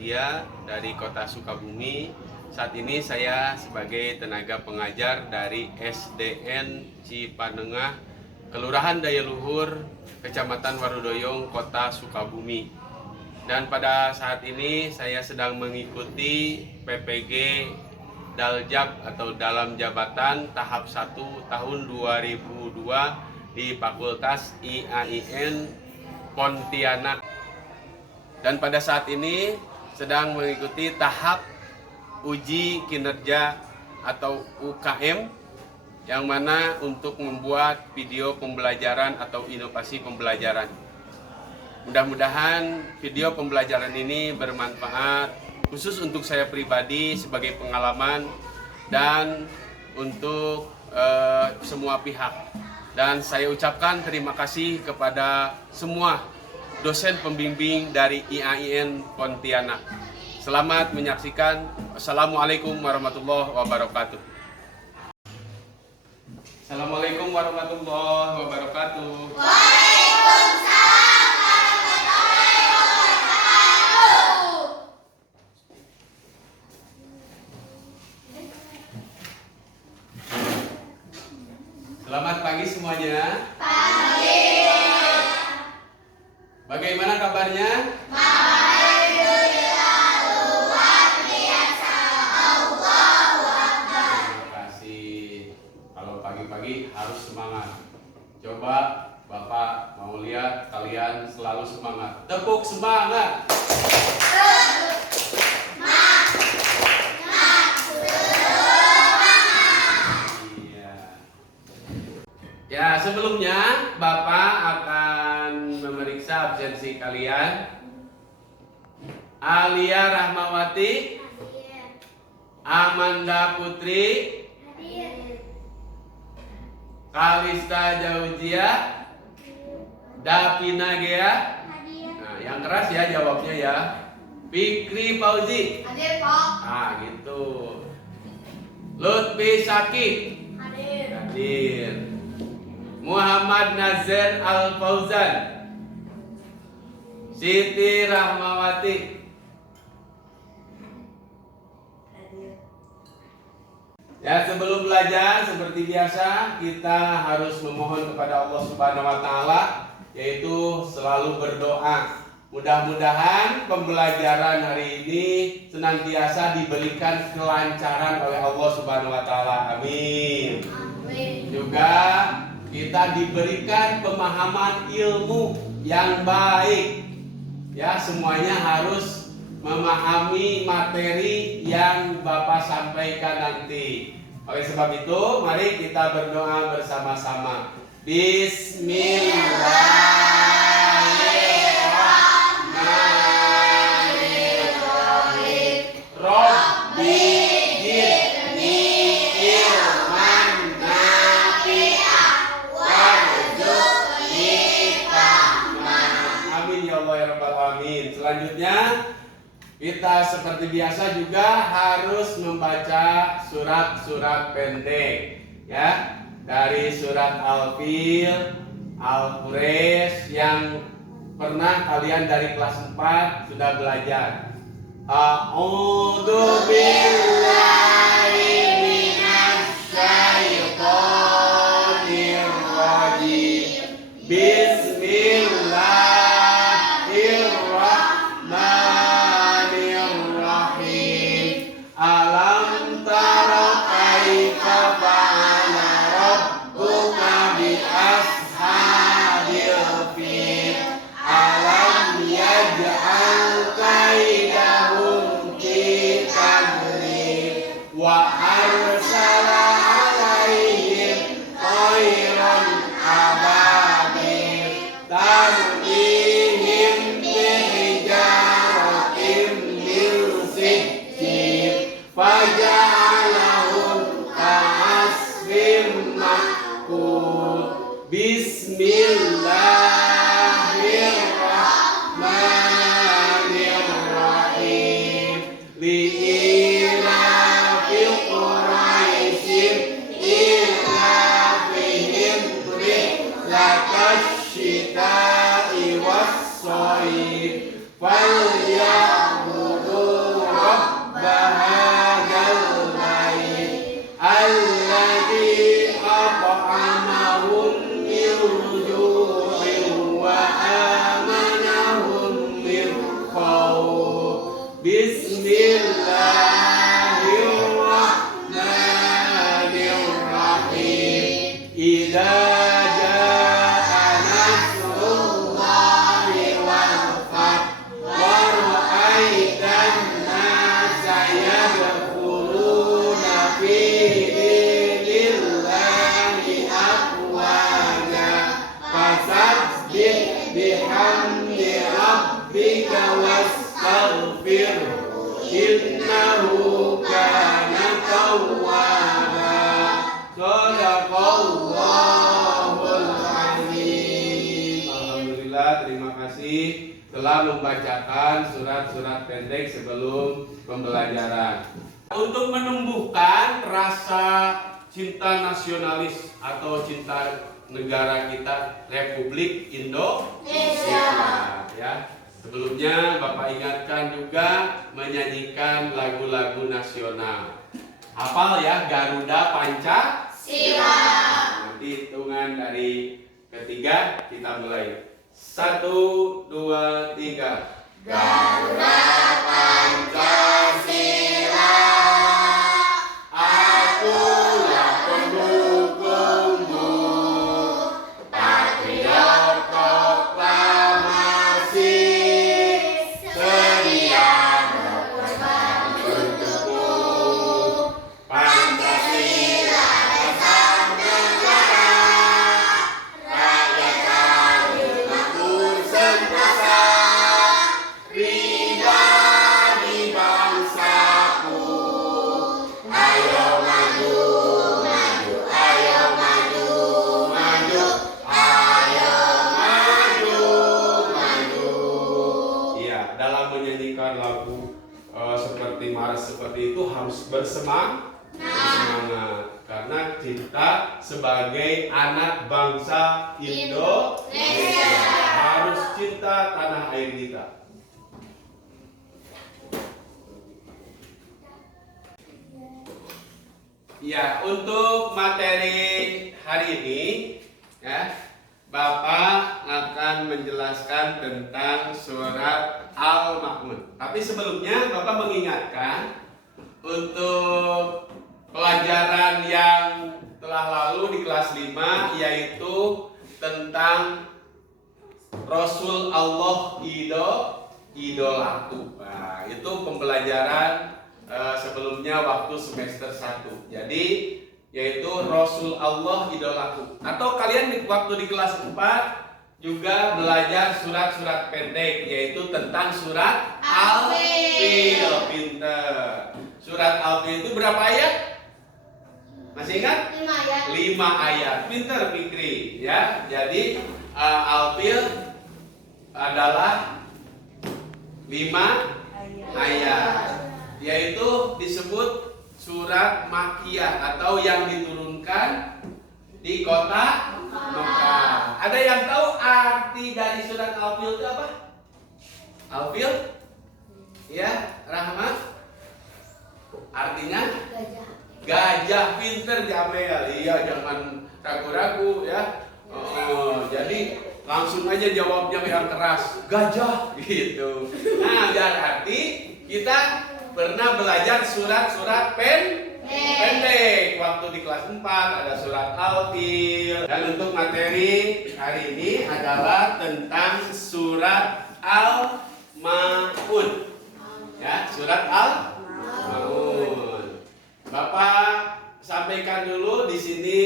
Bahagia dari Kota Sukabumi. Saat ini saya sebagai tenaga pengajar dari SDN Cipanengah, Kelurahan Daya Luhur, Kecamatan Warudoyong, Kota Sukabumi. Dan pada saat ini saya sedang mengikuti PPG Daljab atau dalam jabatan tahap 1 tahun 2002 di Fakultas IAIN Pontianak. Dan pada saat ini sedang mengikuti tahap uji kinerja atau UKM, yang mana untuk membuat video pembelajaran atau inovasi pembelajaran. Mudah-mudahan video pembelajaran ini bermanfaat khusus untuk saya pribadi sebagai pengalaman dan untuk semua pihak. Dan saya ucapkan terima kasih kepada semua dosen pembimbing dari IAIN Pontianak. Selamat menyaksikan. Assalamualaikum warahmatullahi wabarakatuh. Assalamualaikum warahmatullahi wabarakatuh. Waalaikumsalam warahmatullahi wabarakatuh. Selamat pagi semuanya. Pagi. Bagaimana kabarnya? Alhamdulillah, luar biasa. Allahu Akbar. Terima kasih. Kalau pagi-pagi harus semangat. Coba Bapak mau lihat kalian selalu semangat. Tepuk semangat. Iya. Ya, sebelumnya Bapak akan memeriksa absensi kalian. Alia Rahmawati, Amanda Putri, Kalista Jauzia, Davina Gea. Nah, yang keras ya jawabnya ya. Fikri Fauzi. Hadir, Pak. Ah, gitu. Lutfi Syakib. Hadir. Hadir. Muhammad Nazir Al Fauzan. Siti Rahmawati. Ya, sebelum belajar seperti biasa kita harus memohon kepada Allah Subhanahu wa taala, yaitu selalu berdoa. Mudah-mudahan pembelajaran hari ini senantiasa diberikan kelancaran oleh Allah Subhanahu wa taala. Amin. Amin. Juga kita diberikan pemahaman ilmu yang baik. Ya, semuanya harus memahami materi yang Bapak sampaikan nanti. Oleh sebab itu, mari kita berdoa bersama-sama. Bismillahirrahmanirrahim. Rabbi zidni ilman nafi'ah warzuqni fahman. Amin ya Allah ya Rabbal alamin. Selanjutnya kita seperti biasa juga harus membaca surat-surat pendek, ya, dari surat Al-Fil, Al-Quraish yang pernah kalian dari kelas 4 sudah belajar. A'udzu billahi minasy syaithanir rajim. Bismillahirrahmanirrahim. Alam tara kaifa fa'ala rabbuka bi ashabil fil. Alam yaj'al kaidahum fi tadlil wa arsala alaihim tayran ababil tarmihim bihijaratin min sijil faja'alahum ka'asfin ma'kul. Bismillahirrahmanirrahim. Li'ilafil Quraisyin ilafihim rihlatash syita'i was-shayb falyabudu sawwaha. Shadaqallahul azim. Alhamdulillah, terima kasih telah membacakan surat-surat pendek sebelum pembelajaran. Untuk menumbuhkan rasa cinta nasionalis atau cinta negara kita, Republik Indonesia, ya. Sebelumnya Bapak ingatkan juga menyanyikan lagu-lagu nasional. Hafal ya, Garuda Pancasila. Nanti hitungan dari ketiga kita mulai. 1, 2, 3. Garuda Pancasila, akulah pendukungmu. Patriot proklamasi, sedia berkorban untukmu. Pancasila dasar negara, rakyat adil makmur sentosa, pribadi bangsaku. Ayo maju, maju, ayo maju, maju, ayo maju, maju. Iya, dalam menyanyikan lagu seperti Mars seperti itu harus bersemangat karena kita sebagai anak bangsa Indonesia harus cinta tanah air kita. Ya, untuk materi hari ini ya, Bapak akan menjelaskan tentang surat Al-Ma'un. Tapi sebelumnya Bapak mengingatkan untuk pelajaran yang telah lalu di kelas 5, yaitu tentang Rasul Allah idolaku. Nah, itu pembelajaran sebelumnya waktu semester 1. Jadi yaitu Rasul Allah idolaku. Atau kalian waktu di kelas 4 juga belajar surat-surat pendek, yaitu tentang surat Al-Fil. Pinter. Surat Al-Fil itu berapa ayat? Masih ingat? 5 ayat. 5 ayat. Pinter Fikri ya. Jadi Al-Fil adalah 5 ayat. Yaitu disebut surat Makkiyah atau yang diturunkan di kota Mekah. Ada yang tahu arti dari surat Al-Fil itu apa? Al-Fil? Ya, Rahmat? Artinya? Gajah. Pinter Jamel. Iya, jangan ragu-ragu ya. Jadi langsung aja jawabnya yang keras. Gajah gitu. Nah, berarti kita pernah belajar surat-surat pendek waktu di kelas 4 ada surat Al-Fil. Dan untuk materi hari ini adalah tentang surat Al-Ma'un. Ya, surat Al-Ma'un. Bapak sampaikan dulu di sini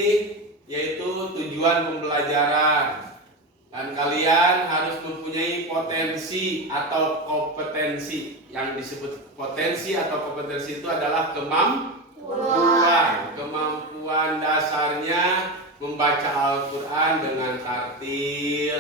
yaitu tujuan pembelajaran. Dan kalian harus mempunyai potensi atau kompetensi. Yang disebut potensi atau kompetensi itu adalah kemampuan. Kemampuan dasarnya membaca Al-Quran dengan tartil,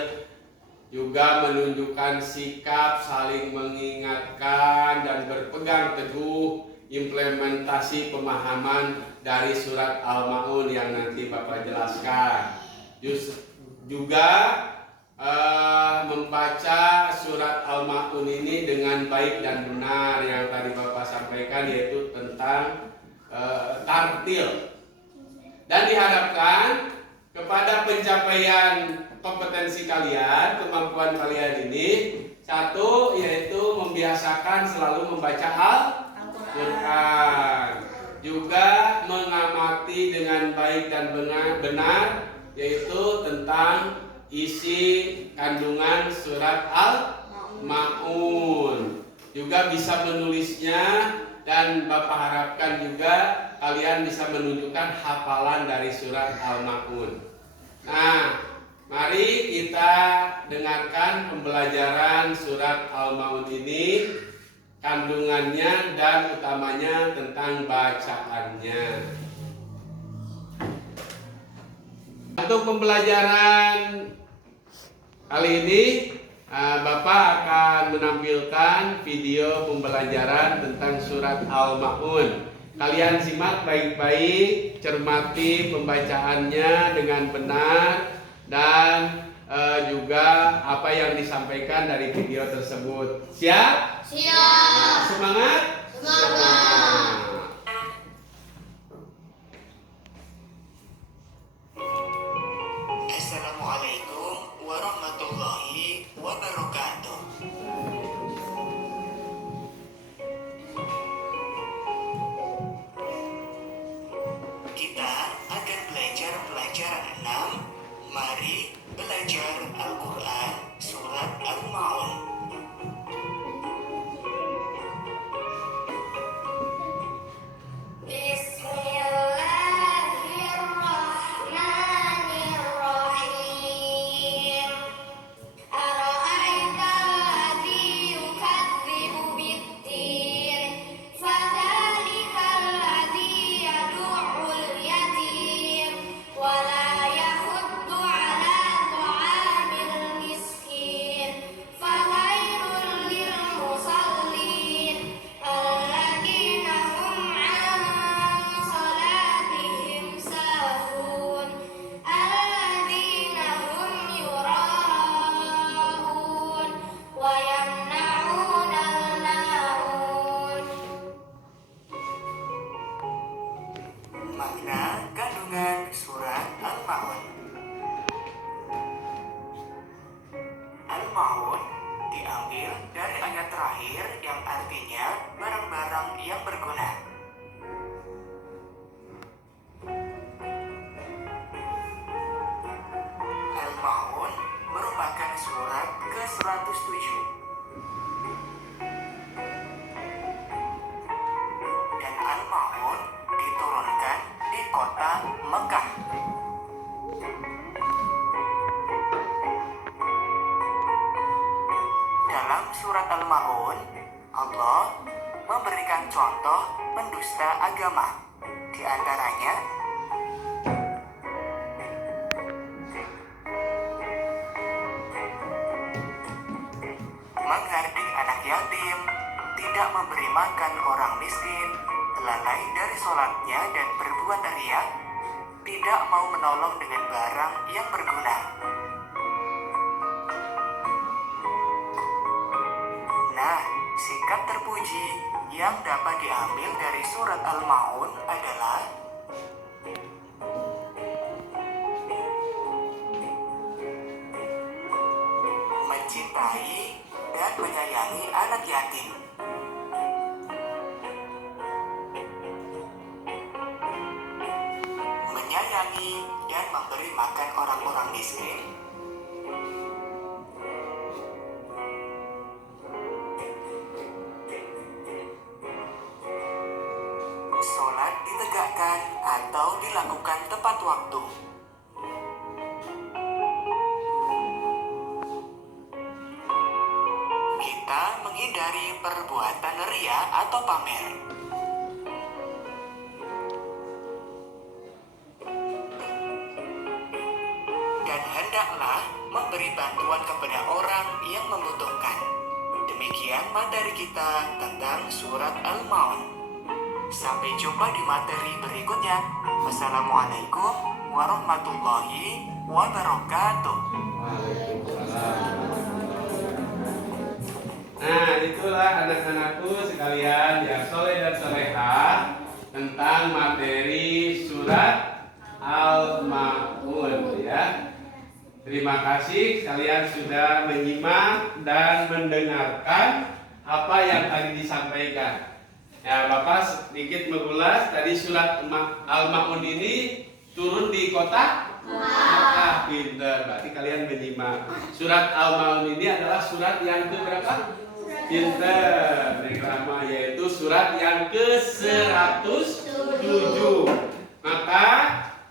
juga menunjukkan sikap saling mengingatkan dan berpegang teguh implementasi pemahaman dari surat Al-Ma'un yang nanti Bapak jelaskan. Juga membaca surat Al-Ma'un ini dengan baik dan benar yang tadi Bapak sampaikan, yaitu tentang tartil. Dan diharapkan kepada pencapaian kompetensi kalian, kemampuan kalian ini, satu yaitu membiasakan selalu membaca Al-Quran, juga mengamati dengan baik dan benar yaitu tentang isi kandungan surat Al-Ma'un, juga bisa menulisnya, dan Bapak harapkan juga kalian bisa menunjukkan hafalan dari surat Al-Ma'un. Nah, mari kita dengarkan pembelajaran surat Al-Ma'un ini. kandungannya dan utamanya tentang bacaannya. Untuk pembelajaran kali ini Bapak akan menampilkan video pembelajaran tentang surat Al-Ma'un. Kalian simak baik-baik, cermati pembacaannya dengan benar dan juga apa yang disampaikan dari video tersebut. Siap? Siap. Semangat? Semangat. Assalamualaikum warahmatullahi wabarakatuh. Kita akan belajar pelajaran 6. Mari belajar Al-Quran Surat Al-Ma'un. Bismillahirrahmanirrahim. Ara'aital ladzi yukadzibu bid-din, fadzalikal ladzi yad'ul yatim wa la yahuddu 'ala ta'amil miskin, fawailul lil musallin alladzina hum 'an salatihim sahun alladzina hum yura'un wa yamna'unal ma'un. Makna kandungan surat Al-Ma'un. Al-Ma'un diambil dari ayat terakhir yang artinya barang-barang yang berguna. Al-Ma'un merupakan surat ke-107 dan Al-Ma'un diturunkan di kota Mekah. Dalam surat Al-Ma'un, Allah memberikan contoh pendusta agama. Di antaranya, menghardik anak yatim, tidak memberi makan orang miskin, lalai dari sholatnya dan berbuat riya, tidak mau menolong dengan barang yang berguna. Nah, sikap terpuji yang dapat diambil dari surat Al-Ma'un adalah mencintai dan menyayangi anak yatim, menyayangi dan memberi makan orang-orang miskin, sholat ditegakkan atau dilakukan tepat waktu, kita menghindari perbuatan ria atau pamer, dan hendaklah memberi bantuan kepada orang yang membutuhkan. Demikian materi kita tentang surat Al-Ma'un. Sampai jumpa di materi berikutnya. Wassalamualaikum warahmatullahi wabarakatuh. Nah, itulah anak-anakku sekalian yang soleh dan solehah tentang materi surat Al-Ma'un ya. Terima kasih kalian sudah menyimak dan mendengarkan apa yang tadi disampaikan. Ya, Bapak sedikit mengulas tadi surat Al-Ma'un ini turun di kota Mekah. Pinter, berarti kalian menyimak. Surat Al-Ma'un ini adalah surat yang keberapa? Pinter, Rekrama, yaitu surat yang ke-107. Maka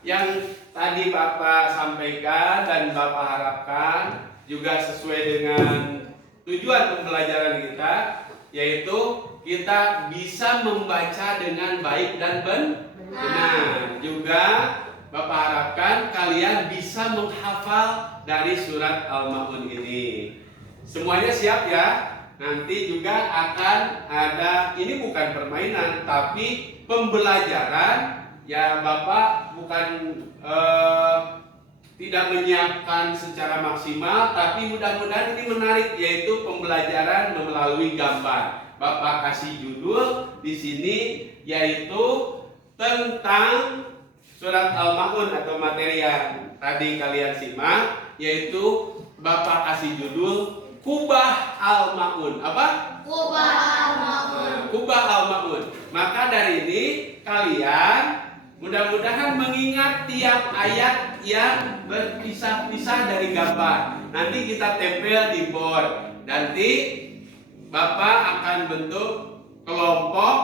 yang tadi Bapak sampaikan dan Bapak harapkan juga sesuai dengan tujuan pembelajaran kita. yaitu kita bisa membaca dengan baik dan benar. Juga Bapak harapkan kalian bisa menghafal dari surat Al-Ma'un ini. Semuanya siap ya? Nanti juga akan ada, ini bukan permainan tapi pembelajaran. Ya Bapak bukan tidak menyiapkan secara maksimal, tapi mudah-mudahan ini menarik, yaitu pembelajaran melalui gambar. Bapak kasih judul di sini yaitu tentang surat Al-Ma'un atau materi yang tadi kalian simak, yaitu Bapak kasih judul Kubah Al-Ma'un. Apa? Kubah Al-Ma'un. Kubah Al-Ma'un. Maka dari ini kalian mudah-mudahan mengingat tiap ayat yang berpisah-pisah dari gambar. Nanti kita tempel di board. Nanti Bapak akan bentuk kelompok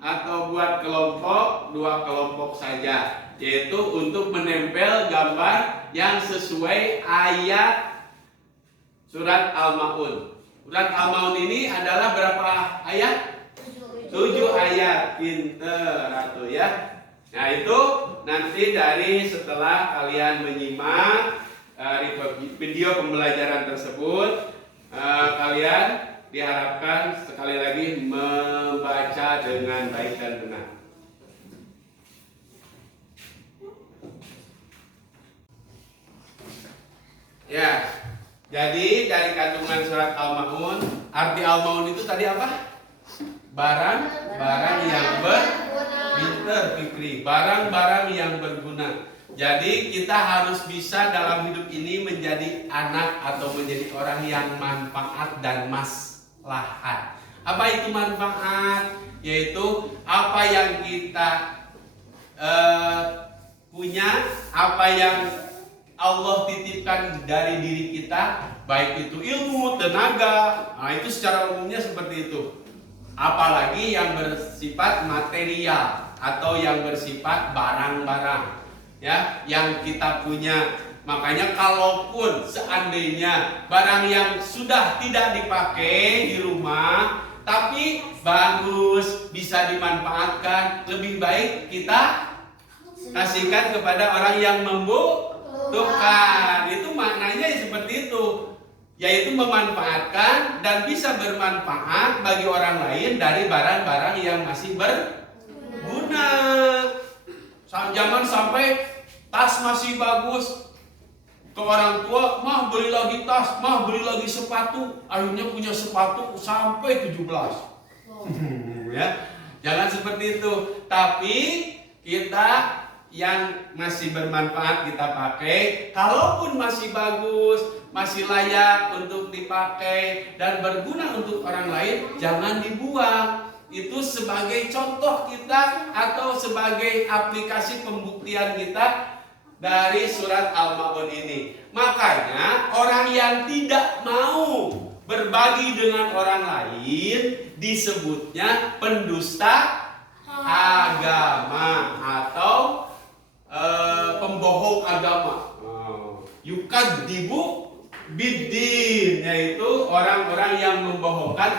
atau buat kelompok 2 kelompok saja, yaitu untuk menempel gambar yang sesuai ayat surat Al-Ma'un. Surat Al-Ma'un ini adalah berapa ayat? 7 ayat. Pinter Ratu ya. Nah itu nanti dari setelah kalian menyimak video pembelajaran tersebut, kalian diharapkan sekali lagi membaca dengan baik dan benar. Ya, jadi dari kandungan surat Al-Ma'un, arti Al-Ma'un itu tadi apa? Barang yang pinter Fikri, barang-barang yang berguna. Jadi kita harus bisa dalam hidup ini menjadi anak atau menjadi orang yang manfaat dan maslahat. Apa itu manfaat? Yaitu apa yang kita punya, apa yang Allah titipkan dari diri kita, baik itu ilmu, tenaga. Nah itu secara umumnya seperti itu. Apalagi yang bersifat material atau yang bersifat barang-barang ya yang kita punya. Makanya kalaupun seandainya barang yang sudah tidak dipakai di rumah tapi bagus, bisa dimanfaatkan, lebih baik kita kasihkan kepada orang yang membutuhkan. Itu maknanya seperti itu, yaitu memanfaatkan dan bisa bermanfaat bagi orang lain dari barang-barang yang masih berguna. Jangan sampai tas masih bagus, ke orang tua, mah beli lagi tas, mah beli lagi sepatu, akhirnya punya sepatu sampai 17. Ya, jangan seperti itu. Tapi kita yang masih bermanfaat kita pakai, kalaupun masih bagus, masih layak untuk dipakai dan berguna untuk orang lain, jangan dibuang. Itu sebagai contoh kita atau sebagai aplikasi pembuktian kita dari surat Al-Ma'un ini. Makanya orang yang tidak mau berbagi dengan orang lain disebutnya pendusta agama atau pembohong agama. Yukadzibu biddin, yaitu orang-orang yang membohongkan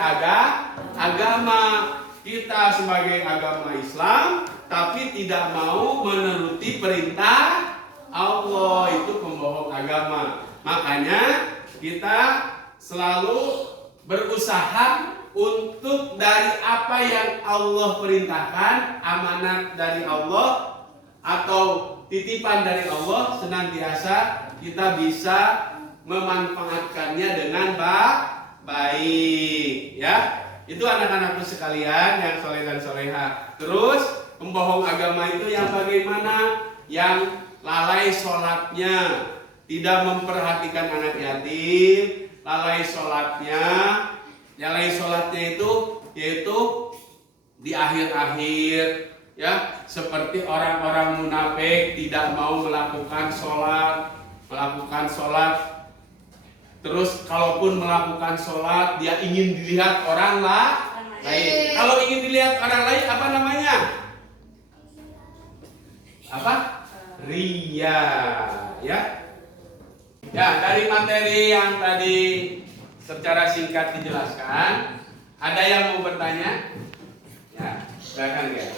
agama. Kita sebagai agama Islam tapi tidak mau menuruti perintah Allah, itu pembohong agama. Makanya kita selalu berusaha untuk dari apa yang Allah perintahkan, amanat dari Allah atau titipan dari Allah, senantiasa kita bisa memanfaatkannya dengan baik ya. Itu anak-anakku sekalian yang soleh dan soleha. Terus pembohong agama itu yang bagaimana? Yang lalai sholatnya, tidak memperhatikan anak yatim, lalai sholatnya itu yaitu di akhir-akhir ya, seperti orang-orang munafik tidak mau melakukan sholat. Terus kalaupun melakukan sholat, dia ingin dilihat orang lain. Kalau ingin dilihat orang lain, apa namanya? Apa? Ria, ya. Ya, dari materi yang tadi secara singkat dijelaskan, Ada yang mau bertanya? Ya, silakan ya.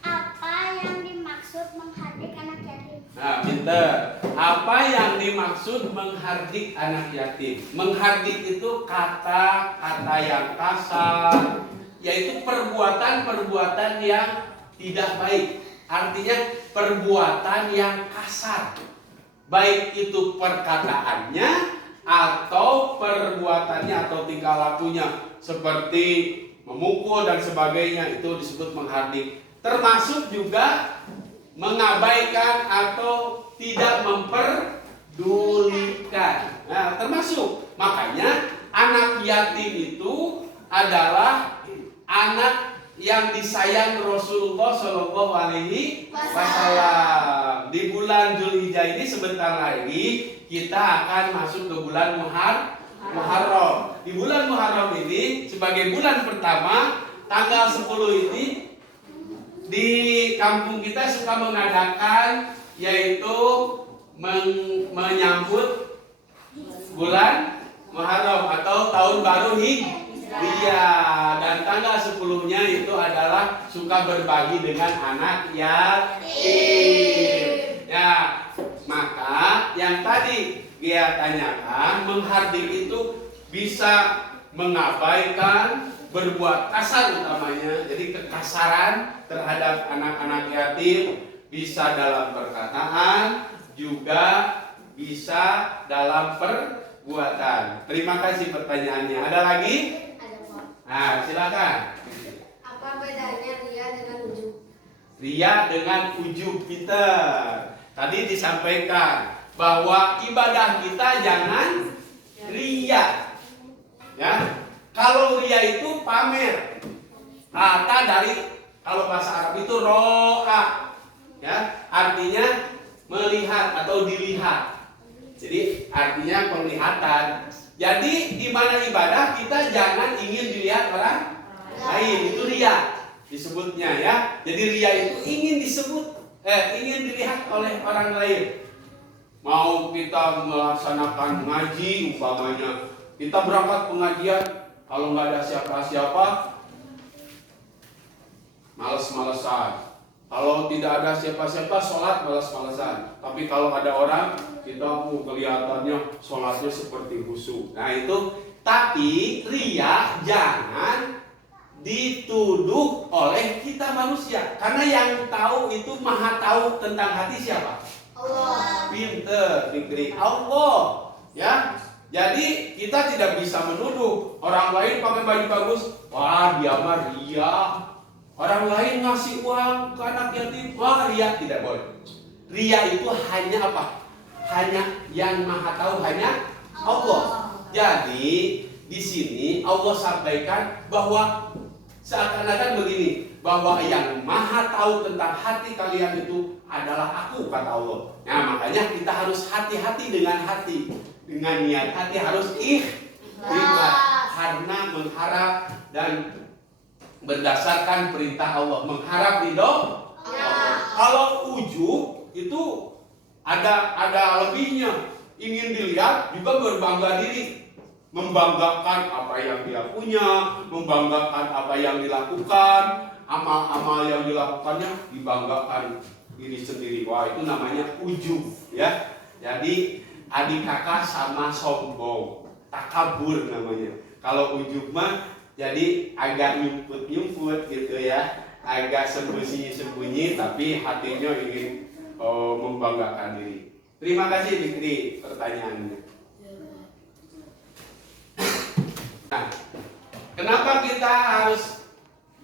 Apa yang dimaksud menghardik anak yatim? Nah, pinter. Apa yang dimaksud menghardik anak yatim? Menghardik itu kata-kata yang kasar, yaitu perbuatan-perbuatan yang tidak baik. Artinya perbuatan yang kasar. Baik itu perkataannya atau perbuatannya atau tingkah lakunya seperti memukul dan sebagainya, itu disebut menghardik. Termasuk juga mengabaikan atau tidak memperdulikan. Nah, termasuk. Makanya anak yatim itu adalah anak yang disayang Rasulullah Shallallahu Alaihi Wasallam. Di bulan Zulhijjah ini sebentar lagi kita akan masuk ke bulan Muharram. Di bulan Muharram ini sebagai bulan pertama, tanggal 10 ini di kampung kita suka mengadakan yaitu menyambut bulan Muharram atau tahun baru Hijriah, dan tanggal 10-nya itu adalah suka berbagi dengan anak yatim. Ya, maka yang tadi dia tanyakan, menghardik itu bisa mengabaikan, berbuat kasar utamanya. Jadi kekasaran terhadap anak-anak yatim bisa dalam perkataan, juga bisa dalam perbuatan. Terima kasih pertanyaannya. Ada lagi? Ada, Pak. Nah, silakan. Apa bedanya ria dengan ujub? Ria dengan ujub, Peter. Tadi disampaikan bahwa ibadah kita jangan ria. Ya. Kalau ria itu pamer. Kata dari kalau bahasa Arab itu ro'a. Ya, artinya melihat atau dilihat. Jadi artinya penglihatan. Jadi di mana ibadah kita jangan ingin dilihat orang lain, itu ria disebutnya ya. Jadi ria itu ingin ingin dilihat oleh orang lain. Mau kita melaksanakan ngaji umpamanya, kita berangkat pengajian, kalau nggak ada siapa-siapa, males-malesan. Kalau tidak ada siapa-siapa, sholat males-malesan. Tapi kalau ada orang, kita kelihatannya sholatnya seperti khusyuk. Nah itu, tapi ria jangan dituduh oleh kita manusia, karena yang tahu itu maha tahu tentang hati siapa? Allah. Pinter, diberi Allah, ya. Jadi kita tidak bisa menuduh orang lain pakai baju bagus, wah dia mah ria. Orang lain ngasih uang ke anak yatim, wah ria. Tidak boleh. Ria itu hanya apa? Hanya yang maha tahu, hanya Allah. Jadi di sini Allah sampaikan bahwa seakan-akan begini, bahwa yang maha tahu tentang hati kalian itu adalah aku, kata Allah. Nah makanya kita harus hati-hati dengan hati, dengan niat hati harus ikhlas, karena mengharap dan berdasarkan perintah Allah, mengharap ridho. Kalau ujub itu ada lebihnya, ingin dilihat juga berbangga diri. Membanggakan apa yang dia punya, membanggakan apa yang dilakukan, amal-amal yang dilakukannya dibanggakan diri sendiri. Wah, itu namanya ujub, ya. Jadi adik kakak sama sombong, takabur namanya. Kalau ujub mah jadi agak nyumput-nyumput gitu ya, agak sembunyi-sembunyi, tapi hatinya ingin membanggakan diri. Terima kasih Fikri pertanyaannya. Nah, kenapa kita harus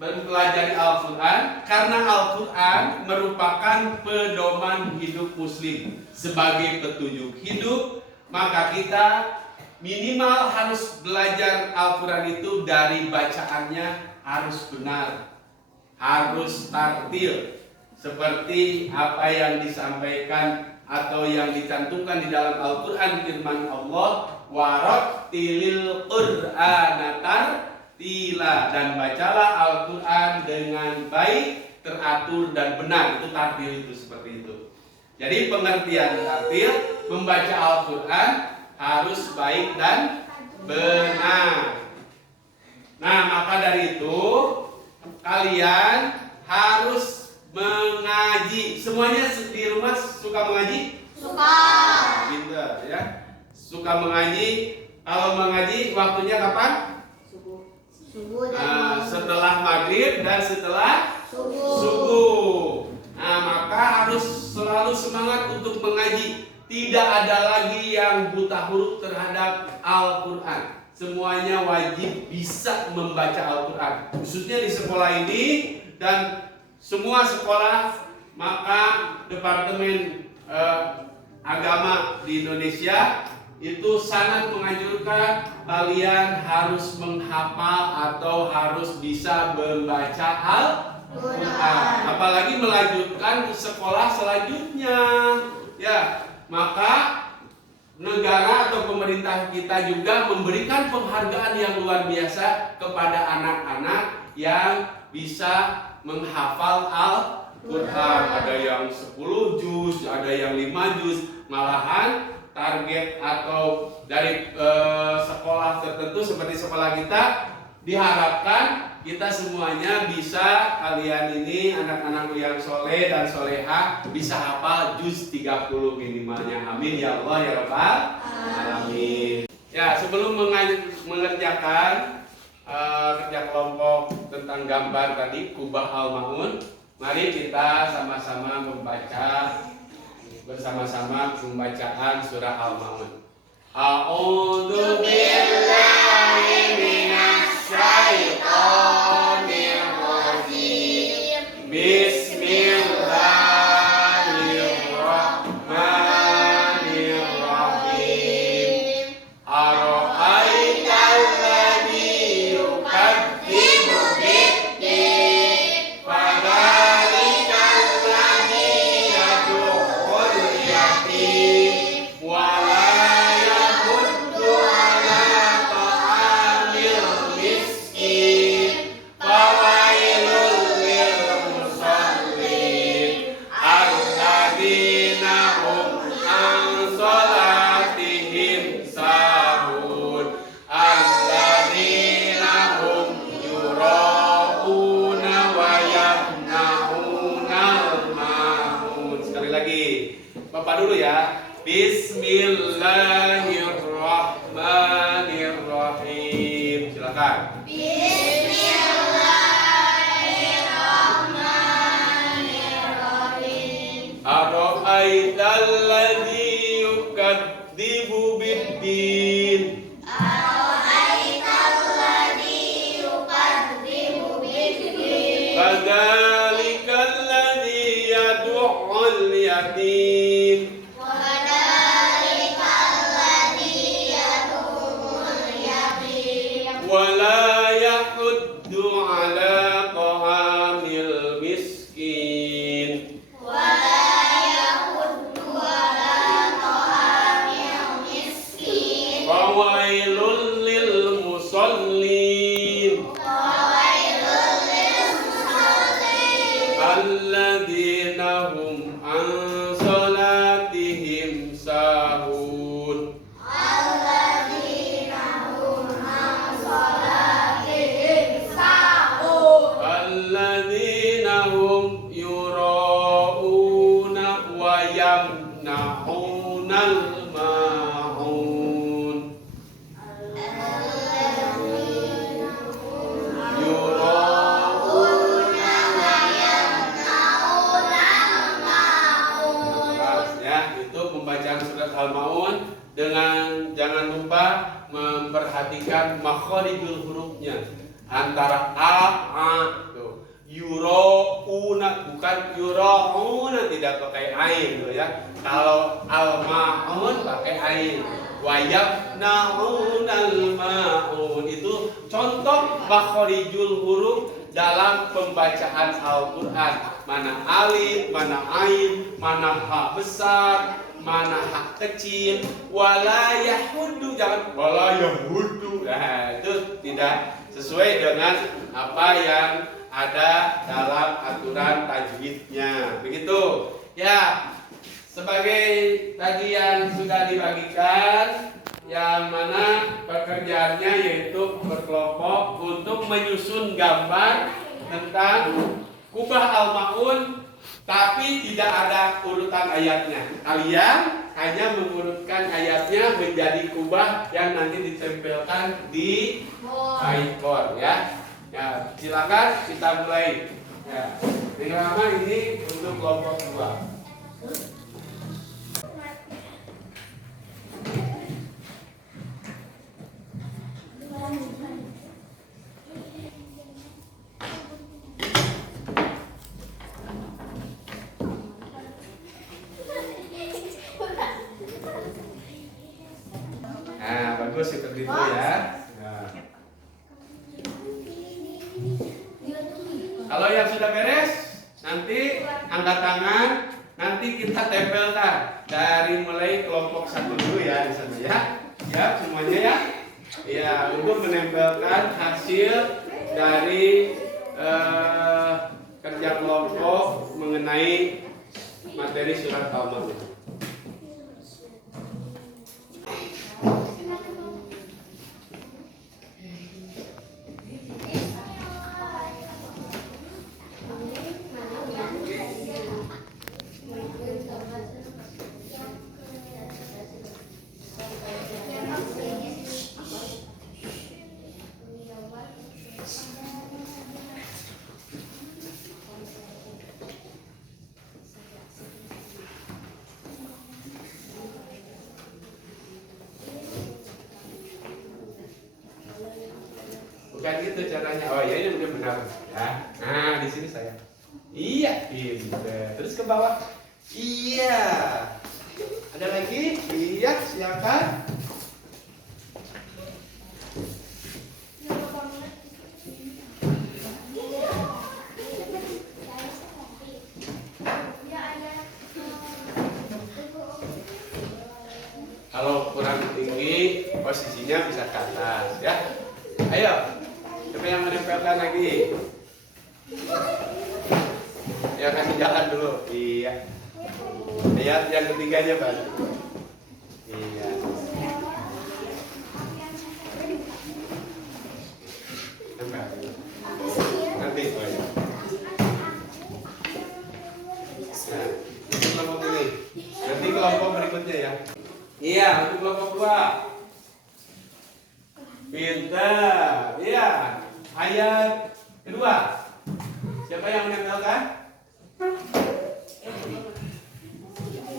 mempelajari Al-Quran? Karena Al-Quran merupakan pedoman hidup muslim. Sebagai petunjuk hidup, maka kita minimal harus belajar Al-Quran itu dari bacaannya harus benar, harus tartil, seperti apa yang disampaikan atau yang dicantumkan di dalam Al-Quran, firman Allah, warattilil Qur'ana tartila, dan bacalah Al-Quran dengan baik, teratur dan benar. Itu tartil, itu seperti itu. Jadi pengertian tartil, membaca Al-Quran harus baik dan benar. Nah, maka dari itu kalian harus mengaji. Semuanya di rumah suka mengaji? Suka. Pintar ya. Suka mengaji. Kalau mengaji waktunya kapan? Subuh Setelah maghrib dan setelah subuh. subuh. Nah, maka harus selalu semangat untuk mengaji. Tidak ada lagi yang buta huruf terhadap Al-Quran. Semuanya wajib bisa membaca Al-Quran. Khususnya di sekolah ini dan semua sekolah, maka Departemen Agama di Indonesia itu sangat menganjurkan kalian harus menghafal atau harus bisa membaca Al-Quran. Apalagi melanjutkan ke sekolah selanjutnya. Ya, maka negara atau pemerintah kita juga memberikan penghargaan yang luar biasa kepada anak-anak yang bisa menghafal Al-Quran. Ada yang 10 juz, ada yang 5 juz. Malahan target atau dari sekolah tertentu seperti sekolah kita diharapkan kita semuanya bisa, kalian ini anak-anak yang soleh dan soleha bisa hafal juz 30 minimalnya. Amin ya Allah ya Rabbal alamin. Ya, sebelum mengerjakan kerja kelompok tentang gambar tadi kubah al-maun, mari kita sama-sama bersama-sama pembacaan surah Al-Maun. A'udzu billahi minasy syaithanir rajim. Bismillahirrahmanirrahim. Ara'aital ladzi yukadzibu bid-din, fadzalikal ladzi yad'ul yatim wa la yahuddu ala ta'amil miskin, fawailul lil musallin alladzina hum an salatihim sahun alladzina hum yura'una wa yamna'unal ma'un. Sekali lagi, Bapak dulu ya. Bismillahirrahmanirrahim. Silakan. Bismillahirrahmanirrahim. Ara'aital ladzi yukadzibu bid-din. Ara'aital ladzi yukadzibu bid-din. Fadzalikal ladzi yad'ul yatim. Wadzalikal ladzi yad'ul yatim. Wa la yahuddu ala ta'amil miskin. Wala yahuddu ala ta'amil miskin. Fawailul lil musallin Fawailul lil musallin. alladzina hum an salatihim sahun. Alladzina hum an salatihim sahun. Alladzina hum yura'una wa yamna'unal ma'un. Yura'una wa yamna'unal ma'un. Ya, itu pembacaan surat Al-Maun dengan jangan lupa memperhatikan makharijul hurufnya antara tuh. Yura'una bukan yura'una, tidak pakai ain loh ya. Kalau Al-Maun pakai ain. Wa yamna'unal ma'un itu contoh makharijul huruf dalam pembacaan Al-Quran. Mana alif, mana ain, mana ha besar, mana ha kecil. Wala yahuddu, jangan wala yahuddu. Nah, itu tidak sesuai dengan apa yang ada dalam aturan tajwidnya. Begitu. Ya, sebagai tadi yang sudah dibagikan, yang mana pekerjaannya yaitu berkelompok untuk menyusun gambar tentang kubah Al-Maun, tapi tidak ada urutan ayatnya. Kalian hanya mengurutkan ayatnya menjadi kubah yang nanti ditempelkan di ekor ya. Ya, silakan kita mulai. Ya. Yang pertama ini untuk kelompok 2. Nah, bagus seperti itu ya. Nah. Kalau yang sudah beres, nanti angkat tangan, nanti kita tempelkan dari mulai kelompok 1 dulu ya di sana ya. Ya, semuanya ya. Ya, untuk menempelkan hasil dari kerja kelompok mengenai materi surat Al-Maun. Bukan gitu caranya. Oh ya, ini udah benar ya. Nah, di sini saya. Iya, pinter. Terus ke bawah. Iya. Ada lagi? Iya, silakan. Kalau kurang tinggi, posisinya bisa ke atas ya. Ayo. Siapa yang menempelkan lagi? Ya, kasih jalan dulu. Iya. Lihat yang ketiganya, Pak. Iya. Tempel. Nanti, oh ya. Nah, ini kelompok ini. Nanti kelompok berikutnya ya. Iya, untuk kelompok 2. Pintar. Iya. Ayat kedua. Siapa yang menempelkan?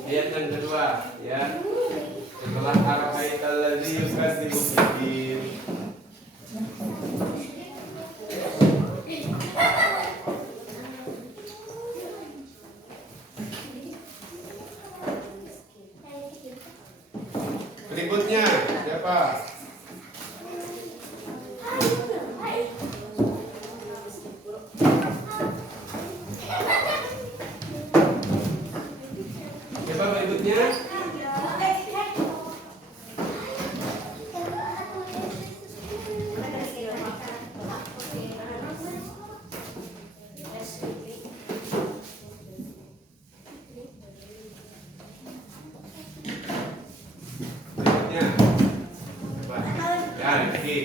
Ayat yang kedua, ya. Setelah ara'aital ladzi yukadzibu bid-din. Berikutnya siapa? Siapa berikutnya? Berikutnya. Coba. Ya, lagi.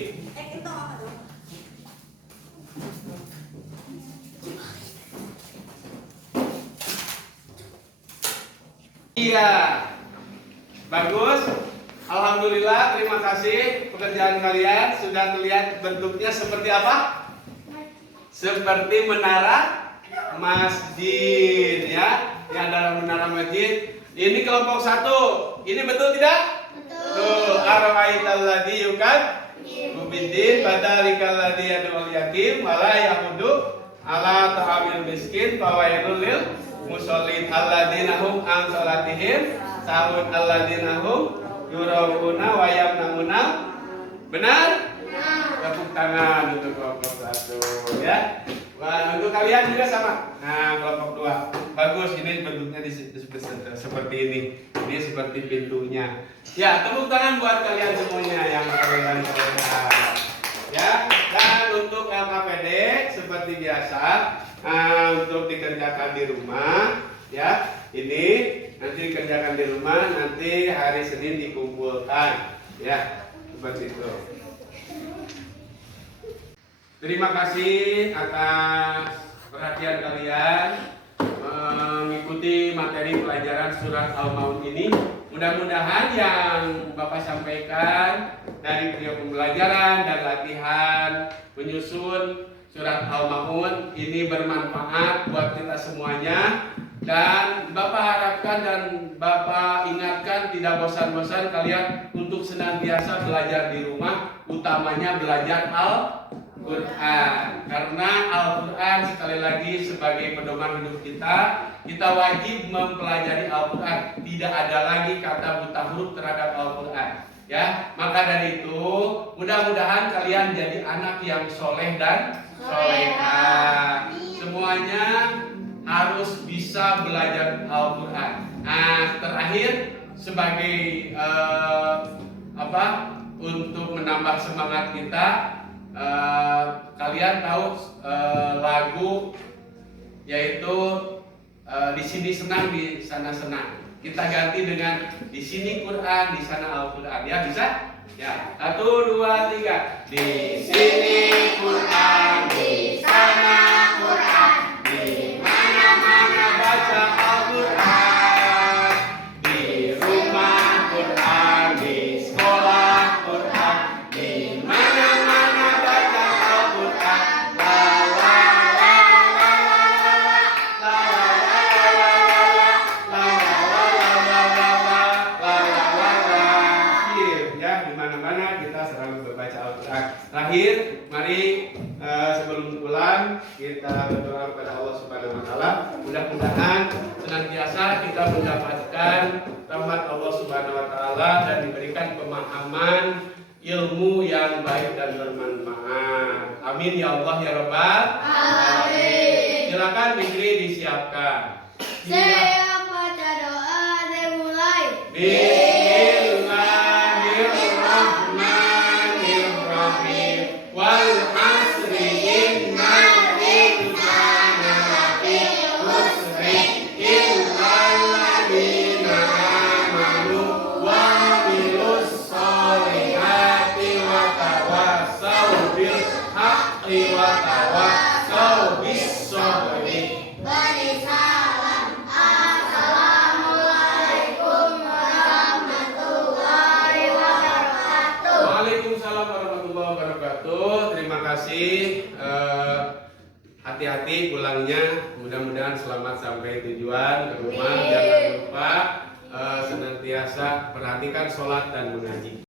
Iya, bagus. Alhamdulillah, terima kasih. Pekerjaan kalian sudah terlihat bentuknya seperti apa? Seperti menara masjid, ya. Ini adalah menara masjid. Ini kelompok 1. Ini betul tidak? Betul. Ara'aital ladzi yukadzibu bid-din fadzalika alladzi yad'ul yatim wa la yahudu ala ta'amil miskin fawailul lil musallin alladzina hum an salatihim sahun alladzina hum yura'una wa yamna'una. Benar? Tepuk tangan untuk kelompok 1 ya. Wah, untuk kalian juga sama. Nah, kelompok 2. Bagus, ini bentuknya seperti ini. Ini seperti pintunya. Ya, tepuk tangan buat kalian semuanya yang kalian kerjakan. Ya, dan untuk LKPD seperti biasa, untuk dikerjakan di rumah, ya. Ini nanti dikerjakan di rumah, nanti hari Senin dikumpulkan. Ya, seperti itu. Terima kasih atas perhatian kalian mengikuti materi pelajaran surat Al-Maun ini. Mudah-mudahan yang Bapak sampaikan dari video pembelajaran dan latihan menyusun surat Al-Maun ini bermanfaat buat kita semuanya. Dan Bapak harapkan dan Bapak ingatkan tidak bosan-bosan kalian untuk senantiasa belajar di rumah, utamanya belajar Al-Quran. Karena Al-Quran sekali lagi sebagai pedoman hidup kita wajib mempelajari Al-Quran. Tidak ada lagi kata buta huruf terhadap Al-Quran. Ya, maka dari itu mudah-mudahan kalian jadi anak yang soleh dan solehah. Semuanya harus bisa belajar Al-Quran. Nah, terakhir sebagai untuk menambah semangat kita, kalian tahu lagu yaitu di sini senang di sana senang. Kita ganti dengan di sini Quran, di sana Al-Quran. Ya, bisa? Ya, 1, 2, 3. Di sini Quran, di sana Quran. Di mana-mana baca Al-Quran. Di rumah Quran, di sekolah Quran. Di mana-mana baca Al-Quran. La la la la la la la. Ya, di mana-mana kita selalu berbaca Al-Quran. Terakhir, mari sebelum pulang kita berdoa kepada Allah Subhanahu wa taala. Mudah-mudahan senantiasa kita mendapatkan rahmat Allah Subhanahu wa taala dan diberikan pemahaman ilmu yang baik dan bermanfaat. Amin ya Allah ya Rabbal alamin. Silakan Fikri disiapkan. Saya baca doa dimulai. Bismillahirrahmanirrahim. Wal asri innal insana lafi khusri illal ladzina amanu wa amilus sholihati wa tawassaw bil haqqi wa tawassaw bis sabri. Beri salam. Assalamualaikum warahmatullahi wabarakatuh. Waalaikumsalam warahmatullahi wabarakatuh. Terima kasih. Hati-hati pulangnya. Mudah-mudahan selamat sampai tujuan ke rumah. Jangan lupa senantiasa perhatikan sholat dan mengaji.